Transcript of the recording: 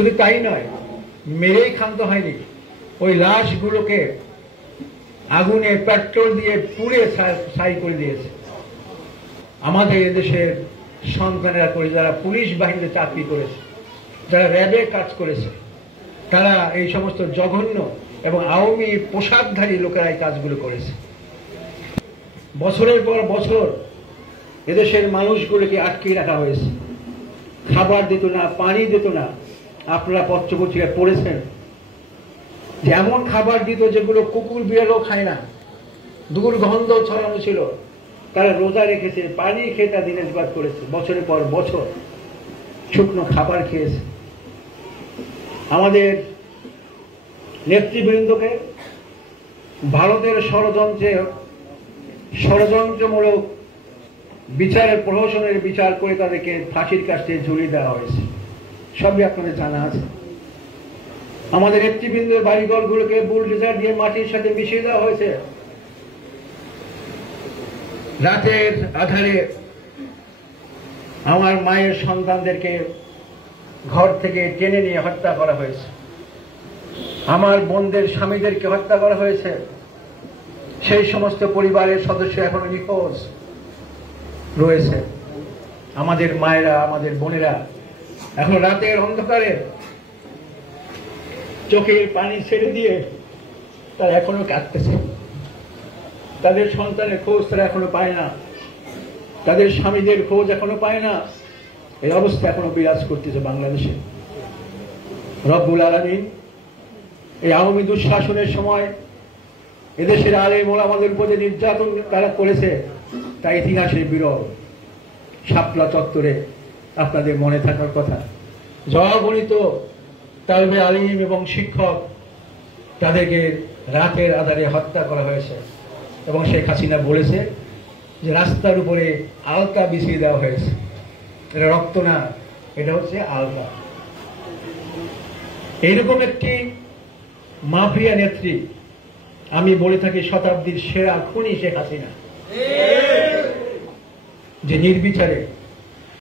শুধু তাই নয়, মেরেই ক্ষান্ত হয়নি, ওই লাশগুলোকে আগুনে পেট্রোল দিয়ে পুড়ে ছাই করে দিয়েছে। আমাদের এদেশের সন্তানেরা করে, যারা পুলিশ বাহিনীতে চাকরি করেছে, যারা র্যাবে কাজ করেছে, তারা এই সমস্ত জঘন্য এবং আওয়ামী পোশাকধারী লোকেরা এই কাজগুলো করেছে। বছরের পর বছর এদেশের মানুষগুলোকে আটকে রাখা হয়েছে, খাবার দিত না, পানি দিত না। আপনারা পত্রপত্রিকায় পড়েছেন যে এমন খাবার দিত যেগুলো কুকুর বিড়ালও খায় না, দুর্গন্ধ ছড়ানো ছিল। তারা রোজা রেখেছে, পানি খেয়ে তা দিনাজপাত করেছে, বছরের পর বছর শুকনো খাবার খেয়েছে। আমাদের নেতৃবৃন্দকে ভারতের ষড়যন্ত্রমূলক বিচারের প্রহসনের বিচার করে তাদেরকে ফাঁসির কাছে ঝুলিয়ে দেওয়া হয়েছে, সবই আপনাদের জানা আছে। আমাদের নেতৃবৃন্দের বাড়িঘরগুলোকে বুলডোজার দিয়ে মাটির সাথে মিশিয়ে দেওয়া হয়েছে। রাতের আধারে আমার মায়ের সন্তানদেরকে ঘর থেকে টেনে নিয়ে হত্যা করা হয়েছে, আমার বোনদের স্বামীদেরকে হত্যা করা হয়েছে। সেই সমস্ত পরিবারের সদস্য এখনো নিখোঁজ রয়েছে। আমাদের মায়েরা, আমাদের বোনেরা এখন রাতের অন্ধকারে চোখের পানি ছেড়ে দিয়ে তারা এখনো কাঁদতেছে। তাদের সন্তানের খোঁজ তারা এখনো পায় না, তাদের স্বামীদের খোঁজ এখনো পায় না। এই অবস্থা এখনো বিরাজ করতেছে বাংলাদেশে। রব্বুল আলামিন এই আওয়ামী দুঃশাসনের সময় এদেশের আলেম ওলামাদের উপর যে নির্যাতন তারা করেছে তা ইতিহাসের বিরল। শাপলা চত্বরে আপনাদের মনে থাকার কথা, জগণিত তালবে আলিম এবং শিক্ষক তাদেরকে রাতের আধারে হত্যা করা হয়েছে এবং শেখ হাসিনা বলেছে যে রাস্তার উপরে আলতা বিছিয়ে দেওয়া হয়েছে। এটা রক্ত না, এটা হচ্ছে আলতা। এইরকম একটি মাফিয়া নেত্রী, আমি বলে থাকি শতাব্দীর সেরা খুনি শেখ হাসিনা, যে নির্বিচারে